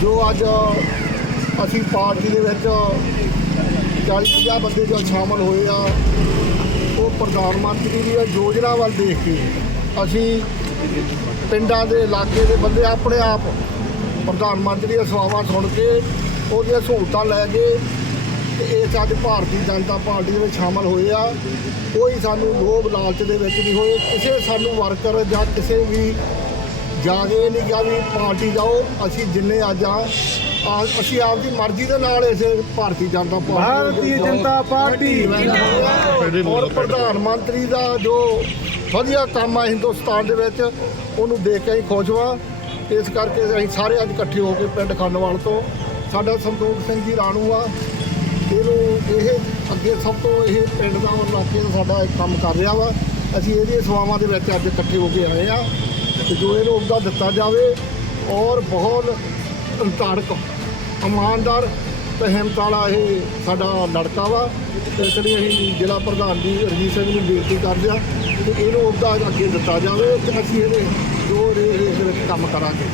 ਜੋ ਅੱਜ ਅਸੀਂ ਪਾਰਟੀ ਦੇ ਵਿੱਚ 40-50 ਬੰਦੇ ਜੋ ਸ਼ਾਮਲ ਹੋਏ ਆ, ਉਹ ਪ੍ਰਧਾਨ ਮੰਤਰੀ ਦੀ ਯੋਜਨਾ ਵੱਲ ਦੇਖ ਕੇ ਅਸੀਂ ਪਿੰਡਾਂ ਦੇ ਇਲਾਕੇ ਦੇ ਬੰਦੇ ਆਪਣੇ ਆਪ ਪ੍ਰਧਾਨ ਮੰਤਰੀ ਦੀਆਂ ਸੇਵਾਵਾਂ ਸੁਣ ਕੇ ਉਹਦੀਆਂ ਸਹੂਲਤਾਂ ਲੈ ਕੇ ਤੇ ਇਹ ਸਾਡੇ ਭਾਰਤੀ ਜਨਤਾ ਪਾਰਟੀ ਦੇ ਵਿੱਚ ਸ਼ਾਮਲ ਹੋਏ ਆ, ਕੋਈ ਸਾਨੂੰ ਲੋਭ ਲਾਲਚ ਦੇ ਵਿੱਚ ਨਹੀਂ ਹੋਏ, ਕਿਸੇ ਸਾਨੂੰ ਵਰਕਰ ਜਾਂ ਕਿਸੇ ਵੀ ਜਾ ਕੇ ਇਹ ਨਹੀਂ ਕਿਹਾ ਵੀ ਪਾਰਟੀ ਜਾਓ ਅਸੀਂ ਜਿੰਨੇ ਅੱਜ ਆ ਆ- ਅਸੀਂ ਆਪਦੀ ਮਰਜ਼ੀ ਦੇ ਨਾਲ ਇਸ ਭਾਰਤੀ ਜਨਤਾ ਪਾਰਟੀ ਭਾਰਤੀ ਜਨਤਾ ਪਾਰਟੀ। ਔਰ ਪ੍ਰਧਾਨ ਮੰਤਰੀ ਦਾ ਜੋ ਵਧੀਆ ਕੰਮ ਆ ਹਿੰਦੁਸਤਾਨ ਦੇ ਵਿੱਚ ਉਹਨੂੰ ਦੇਖ ਕੇ ਹੀ ਖੁਸ਼ ਹਾਂ ਇਸ ਕਰਕੇ ਅਸੀਂ ਸਾਰੇ ਅੱਜ ਇਕੱਠੇ ਹੋ ਕੇ ਪਿੰਡ ਖੰਡਵਾਲ ਤੋਂ। ਸਾਡਾ ਸੰਤੋਖ ਸਿੰਘ ਜੀ ਰਾਣੂ ਆ। ਇਹਨੂੰ ਇਹ ਅੱਗੇ ਸਭ ਤੋਂ ਇਹ ਪਿੰਡ ਦਾ ਔਰ ਇਲਾਕੇ ਦਾ ਸਾਡਾ ਇਹ ਕੰਮ ਕਰ ਰਿਹਾ ਵਾ। ਅਸੀਂ ਇਹਦੀਆਂ ਸੇਵਾਵਾਂ ਦੇ ਵਿੱਚ ਅੱਜ ਇਕੱਠੇ ਹੋ ਕੇ ਆਏ ਆ। ਜੋ ਇਹਨੂੰ ਉਹਦਾ ਦਿੱਤਾ ਜਾਵੇ ਔਰ ਬਹੁਤ ਅੰਤਾੜਕ ਇਮਾਨਦਾਰ ਤੇ ਹਿੰਮਤ ਵਾਲਾ ਇਹ ਸਾਡਾ ਲੜਕਾ ਵਾ ਤੇ ਇਸ ਲਈ ਅਸੀਂ ਜ਼ਿਲ੍ਹਾ ਪ੍ਰਧਾਨ ਜੀ ਰਣਜੀਤ ਸਿੰਘ ਨੂੰ ਬੇਨਤੀ ਕਰਦੇ ਆ ਕਿ ਇਹਨੂੰ ਉਹਦਾ ਅੱਗੇ ਦਿੱਤਾ ਜਾਵੇ ਤੇ ਅਸੀਂ ਇਹਦੇ ਜੋ ਇਹ ਵਿੱਚ ਕੰਮ ਕਰਾਂਗੇ।